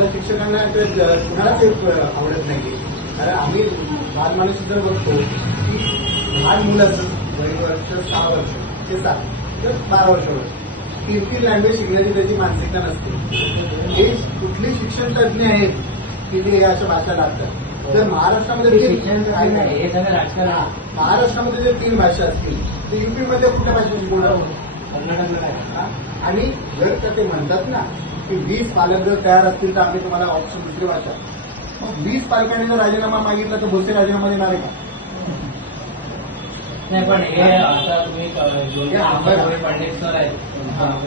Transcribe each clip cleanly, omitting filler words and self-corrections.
मला शिक्षकांना कुणालाच आवडत नाही. कारण आम्ही बालमानस सुद्धा बघतो की लहान मुलं 2 वर्ष 6 वर्ष ते 7 तर 12 वर्षावर 3 लँग्वेज शिकण्याची त्याची मानसिकता नसते. हे कुठले शिक्षण तज्ज्ञ आहेत की ते अशा भाषा लागतात. जर महाराष्ट्रामध्ये महाराष्ट्रामध्ये जर 3 भाषा असतील तर युपीमध्ये कुठल्या भाषा शिकवणार कर्नाटकला. आणि जर का ते म्हणतात ना की 20 पालक जर तयार असतील तर आम्ही तुम्हाला ऑप्शन दुसरी भाषा, मग 20 पालकांनी जर राजीनामा मागितला तर भोसे राजीनामा देणार आहे का? नाही, पण हे आता तुम्ही पंडित सर आहेत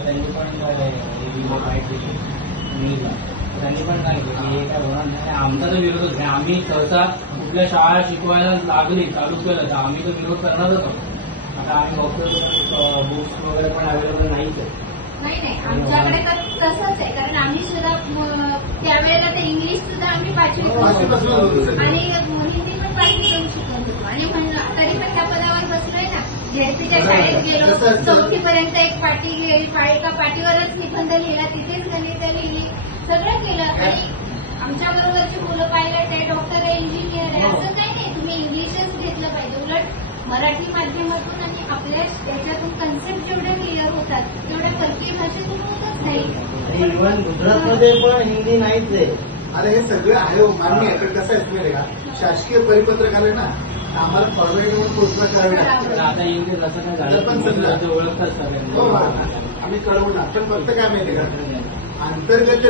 त्यांनी पण त्यांनी पण सांगितलं की हे काय होणार नाही. आमचा तर विरोधच नाही. आम्ही सहसा कुठल्या शाळा शिकवायला चालू केलं तर आम्ही तो विरोध करणारच आहोत. आता आम्ही बघतो बुक्स वगैरे पण अवेलेबल नाहीच आहे. नाही, आमच्याकडे तर तसंच आहे. कारण आम्ही सुद्धा त्यावेळेला ते इंग्लिश सुद्धा आम्ही 5वी आणि हिंदी पण 5वी शिकवत होतो. आणि तरी पण त्या पदावर बसलोय ना. झेडपीच्या शाळेत गेलो 4थीपर्यंत एक पाटी गेली, एका पाटीवरच निबंध लिहिला, तिथेच गणित लिहिली, सगळं केलं. आणि आमच्या बरोबरची मुलं पायलट आहे, डॉक्टर आहे, इंजिनियर आहे, असं काही नाही. तुम्ही इंग्लिशच घेतलं पाहिजे. उलट मराठी माध्यमातून आणि आपल्या त्याच्यातून कन्सेप्ट जेवढ्या क्लिअर होतात तेवढ्या परकीय भाषेतून होतच नाही. इव्हन गुजरातमध्ये पण हिंदी नाहीच आहे. आता हे सगळं आहे मान्य आहे. तर कसं आहे का शासकीय परिपत्रक आले ना आम्हाला फॉर्मेट पोचणं करावे लागतं. आता इंग्लिश असं काय झालं पण समजा ओळखतात सगळ्यांना आम्ही कळवणार. पण फक्त काय माहिती का अंतर्गत